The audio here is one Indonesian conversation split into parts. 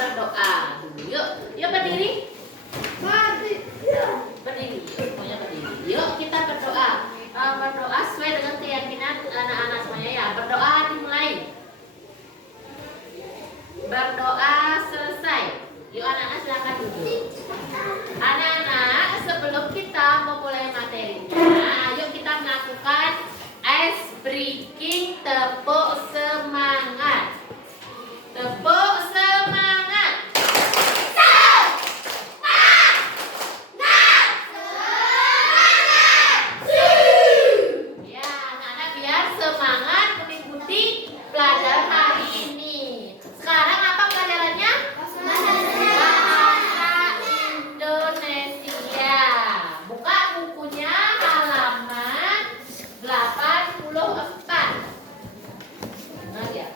berdoa dulu. Yuk, yuk berdiri. Berdiri, semuanya berdiri. Yuk kita berdoa. Berdoa sesuai dengan keyakinan anak-anak semuanya ya. Berdoa dimulai. Berdoa selesai. Yuk anak-anak silakan duduk. Anak-anak, sebelum kita memulai materinya, ayo kita melakukan ice breaking, tepuk semangat. Tepuk semangat. Ya, anak-anak biar semangat mengikuti pelajaran hari ini. Sekarang apa pelajarannya? Bahasa Indonesia. Buka bukunya halaman 84. Nah ya.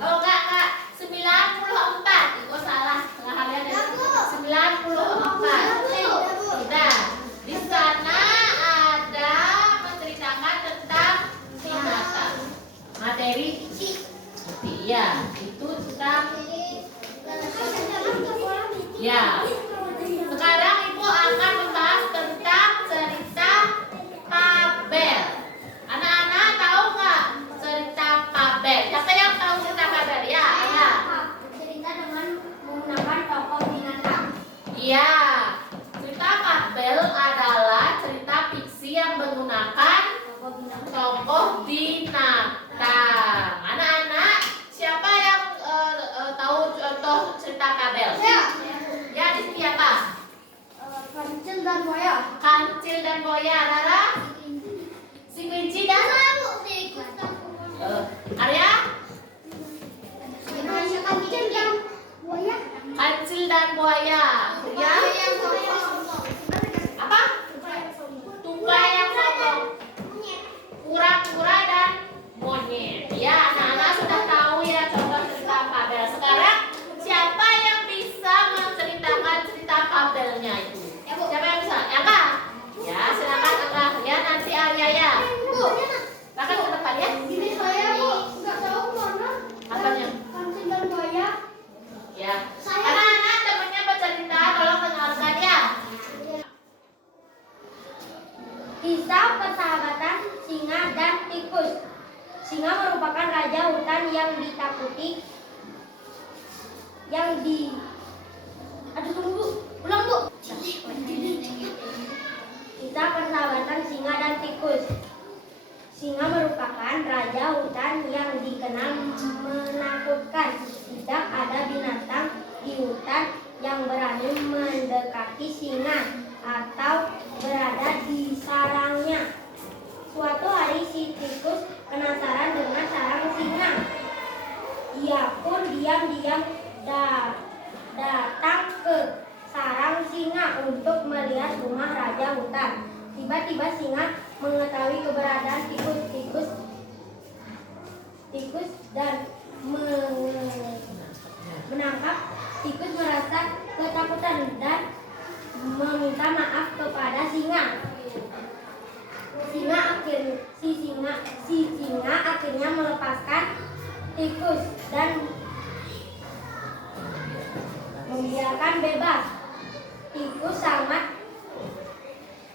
Oh enggak, 94. Oh salah halian ya. 94. Sudah. Di sana ada menceritakan tentang binatang. Materi ya, itu tentang ya. Sekarang Ibu akan membahas tentang cerita Fabel. Anak-anak tahu nggak cerita Fabel? Siapa yang tahu cerita Fabel? Ya, ya. Cerita dengan menggunakan tokoh binatang. Iya. Cerita Fabel adalah cerita fiksi yang menggunakan tokoh binatang. Anak-anak, siapa yang tahu contoh cerita Fabel? Ya, di sini apa? Kancil dan buaya. Kancil dan buaya. Rara? Si kelinci dan Arya? Kancil dan buaya. Kancil dan buaya. Ya? Apa? Tupai yang sombong. Kura-kura dan monyet. Ya, anak-anak sudah tahu ya contoh cerita Fabel. Sekarang siapa yang bisa menceritakan cerita Fabelnya itu? Siapa yang bisa? Angga? Ya, silakan Angga. Ya, nanti Arya ya. Bahkan ke depan ya. Ini saya Bu, nggak tahu mana. Apanya? Kancil dan buaya. Ya. Anak-anak temannya bercerita, tolong dengarkan ya. Kisah persahabatan singa dan tikus. Singa merupakan raja hutan yang ditakuti. Aduh tunggu Bu, ulang Bu. Kisah persahabatan singa dan tikus. Singa merupakan raja hutan yang dikenal menakutkan. Tidak ada binatang di hutan yang berani mendekati singa atau berada di sarangnya. Suatu hari si tikus penasaran dengan sarang singa. Ia pun diam-diam datang ke sarang singa untuk melihat rumah raja hutan. Tiba-tiba singa mengetahui keberadaan tikus dan menangkap. Tikus merasa ketakutan dan meminta maaf kepada singa. Si singa akhirnya melepaskan tikus dan membiarkan bebas. Tikus sangat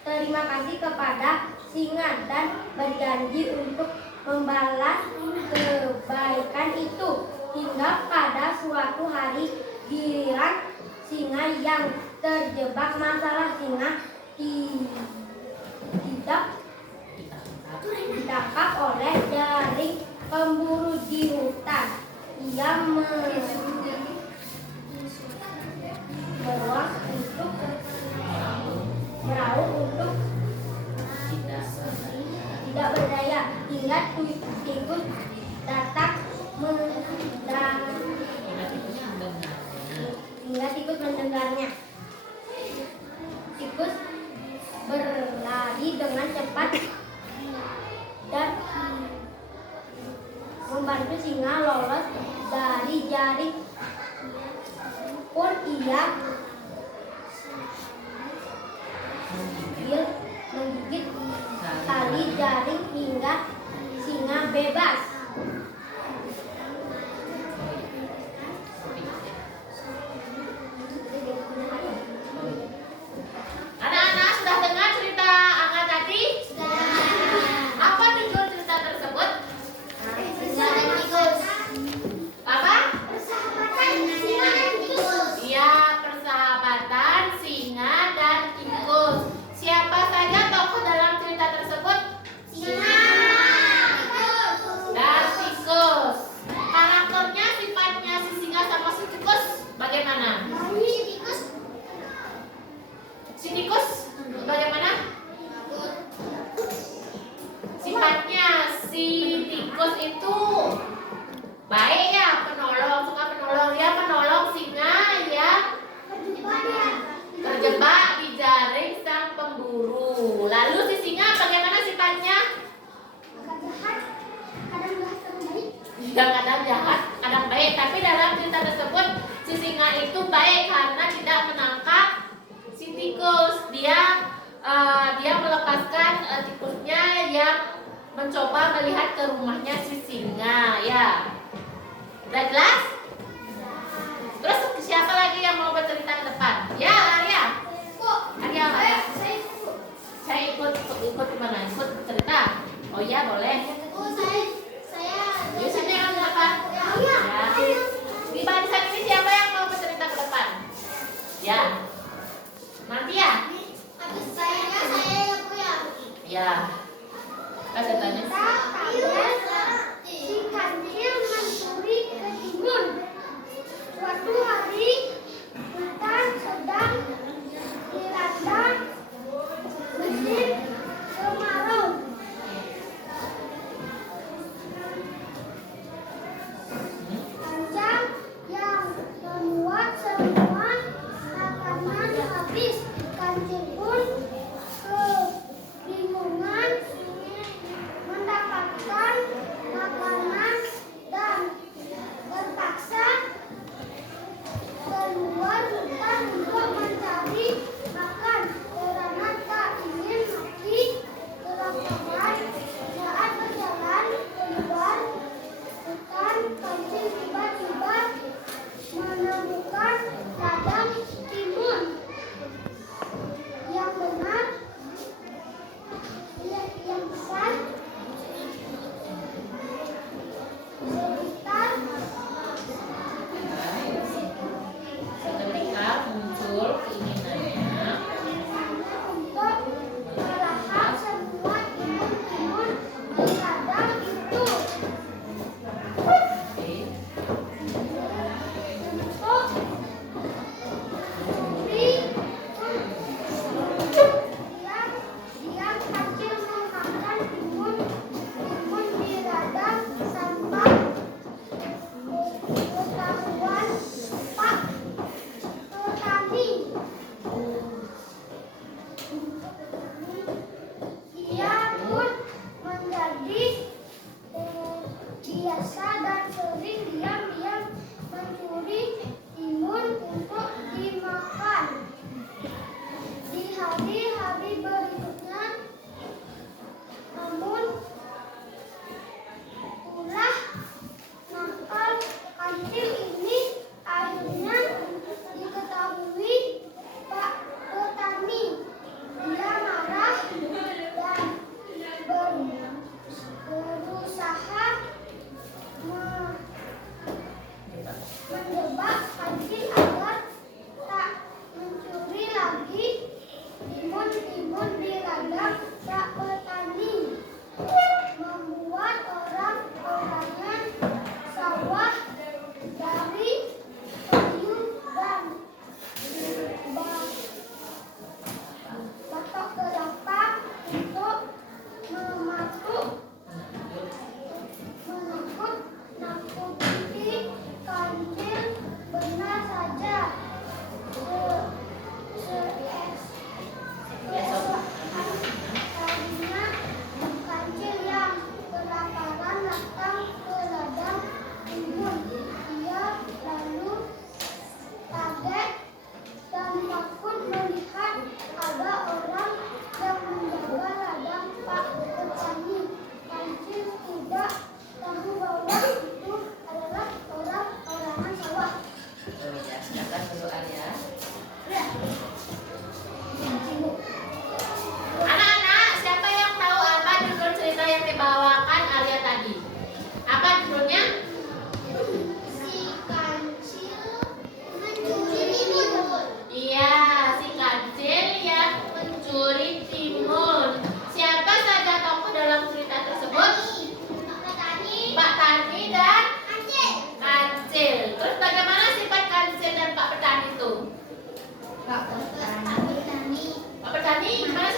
terima kasih kepada singa dan berjanji untuk membalas kebaikan itu. Hingga pada suatu hari giliran singa yang terjebak masalah. Singa tidak ditangkap oleh jaring pemburu di hutan. Ia meraung untuk tidak berdaya. Hingga tikus datang mendengarnya. Tikus berlari dengan cepat dan membantu singa lolos dari jaring. Pun ia menggigit tali dijaring hingga singa bebas. Anak-anak sudah dengar cerita Angga tadi? Apa tujuan cerita tersebut? Apa? Iya, persahabatan singa dan tikus. Siapa saja tokoh dalam cerita tersebut? Dan tikus. Karakternya, sifatnya si singa sama si tikus bagaimana? Si tikus bagaimana? Sifatnya si tikus itu baik ya, penolong, suka penolong. Dia penolong singa yang terjebak di jaring sang pemburu. Lalu si singa bagaimana sifatnya? Ya, kadang jahat, kadang baik. Tapi dalam cerita tersebut si singa itu baik karena tidak menangkap si tikus. Dia melepaskan tikusnya yang mencoba melihat ke rumahnya si singa. Ya, udah jelas? Terus siapa lagi yang mau bercerita ke depan? Ya, Arya. Arya apa ya? Saya ikut gimana? Ikut cerita? Oh iya, boleh. Di sini yang depan. Ya. Di barisan ini siapa yang mau bercerita ke depan? Ya. Nanti ya? Ya. Kasih tanya. Si kancil mencuri ketimun.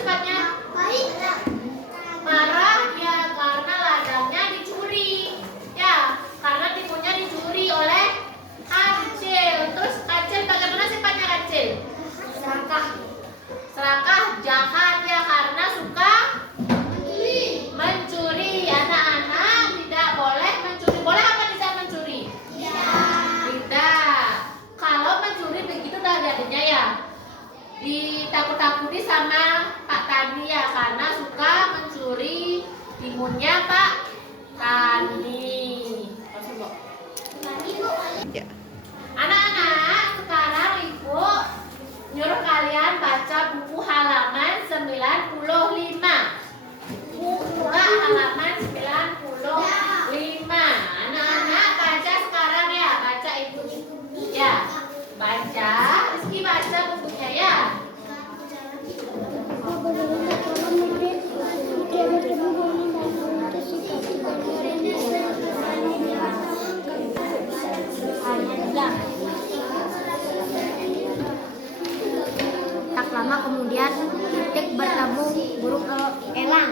sifatnya? Marah ya karena ladangnya dicuri. Ya, karena timunnya dicuri oleh kancil. Terus kancil bagaimana sifatnya kancil? Serakah, jahat ya karena suka mencuri. Anak-anak tidak boleh mencuri. Boleh apa tidak mencuri? Tidak. Kalau mencuri begitu dah jadinya ya. Ditakut-takuti sama Pak Tani ya karena suka mencuri timunnya Pak Tani. Anak-anak, sekarang Ibu nyuruh kalian baca buku halaman 95. Buka halaman 95. Anak-anak baca sekarang ya, baca Ibu. Ya, baca. Rizky baca bukunya ya. Tak lama kemudian Titik bertemu burung elang.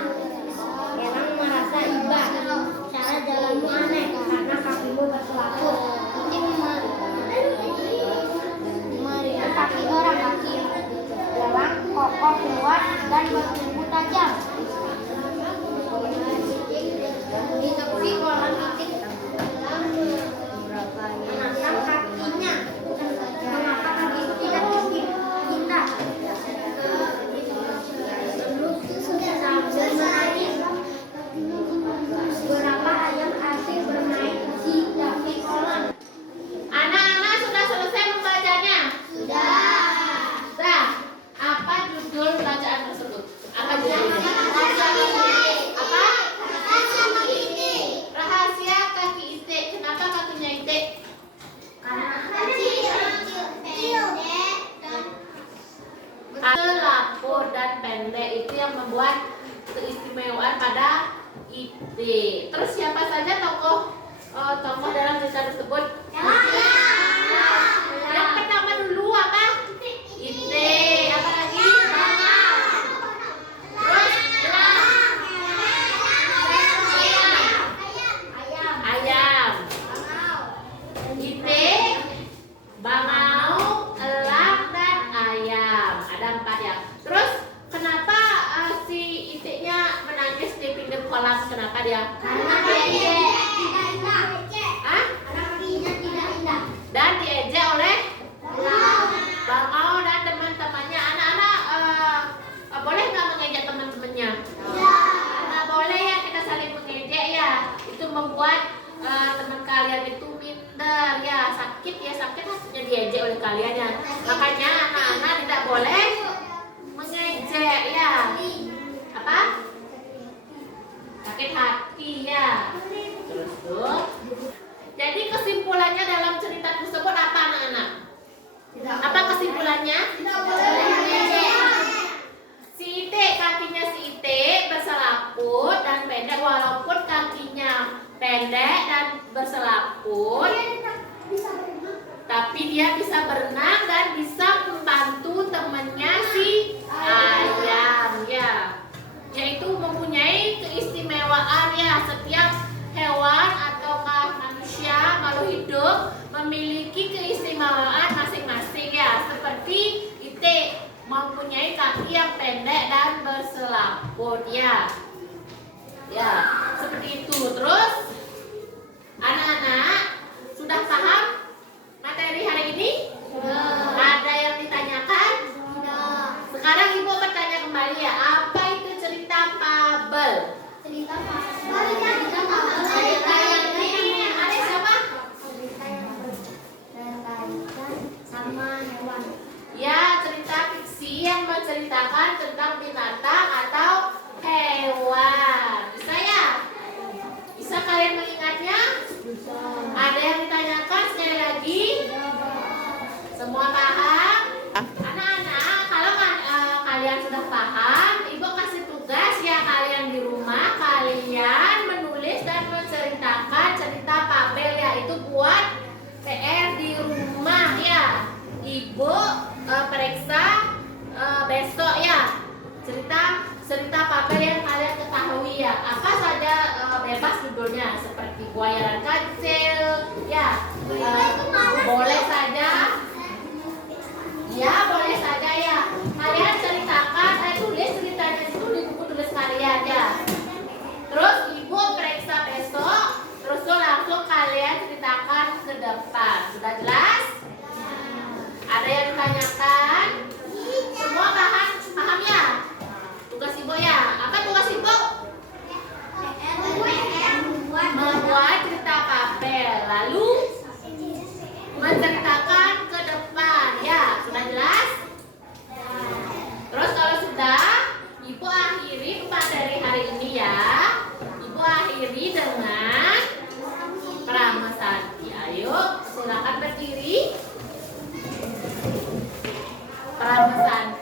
Elang merasa iba. Cara jalanmu aneh karena kakimu berselaput. Titik melihat kaki orang. Kaki elang kokoh kuat dan bertubuh tajam. Di tepi kolam Titik menatap kakinya. Mengapa kakiku tidak indah? Sambil menangis, beberapa ayam asing bermain di tepi kolam. Anak-anak sudah selesai membacanya? Sudah. Apa judul bacaan tersebut? Apa judulnya? Apa? Rahasia kaki itik. Kenapa kakinya itik? Lapur dan pendek itu yang membuat keistimewaan pada itik. Terus siapa saja tokoh dalam cerita tersebut? Yang pertama dulu apa? Itik. Apa lagi? Terus ayam. Itik, bangau, elang, dan ayam. Ada 4 ya. Terus kenapa si itiknya menangis di pinggir kolam? Kenapa dia? Karena tidak indah. Hah? Karena kakinya tidak indah. Dan diejek oleh bangau dan teman-temannya. Anak-anak boleh nggak mengejek teman-temannya? Nggak boleh ya, kita saling mengejek ya. Itu membuat teman kalian itu minder ya, sakit hatinya diejek oleh kalian ya. Makanya anak-anak tidak boleh mengejek ya. Apa? Sakit hati ya. Terus tuh. Jadi kesimpulannya dalam cerita tersebut apa anak-anak? Apa kesimpulannya? Si itik, kakinya si itik berselaput dan pendek. Walaupun kakinya pendek dan berselaput, tapi dia bisa berenang dan bisa membantu temannya si ayam ya. Yaitu mempunyai keistimewaan ya. Setiap hewan ataukah manusia, makhluk hidup memiliki keistimewaan masing-masing ya. Seperti itik mempunyai kaki yang pendek dan berselaput ya. Ya, seperti itu. Terus anak-anak sudah paham materi hari ini? Ada yang ditanyakan? Sekarang Ibu bertanya kembali ya. Apa itu cerita fabel? Cerita fabel. Ada siapa? Sama hewan. Ya, cerita fiksi yang menceritakan tentang binatang atau hewan. Bisa ya? Bisa kalian mengingatnya? Bisa. apa saja bebas judulnya seperti buayaran kecil, ya boleh saja, ya boleh saja ya. Kalian ceritakan, tulis ceritanya itu di buku tulis kalian ya. Terus ibu periksa besok, terus tuh langsung kalian ceritakan ke depan. Sudah jelas? Ada yang ditanyakan? Semua paham ya? Tugas ibu ya. Apa tugas ibu? Membuat cerita papel, lalu menceritakan ke depan. Ya, sudah jelas? Terus kalau sudah, ibu akhiri materi hari ini ya. Ibu akhiri dengan Krama Santi. Ayo, silakan berdiri. Krama Santi.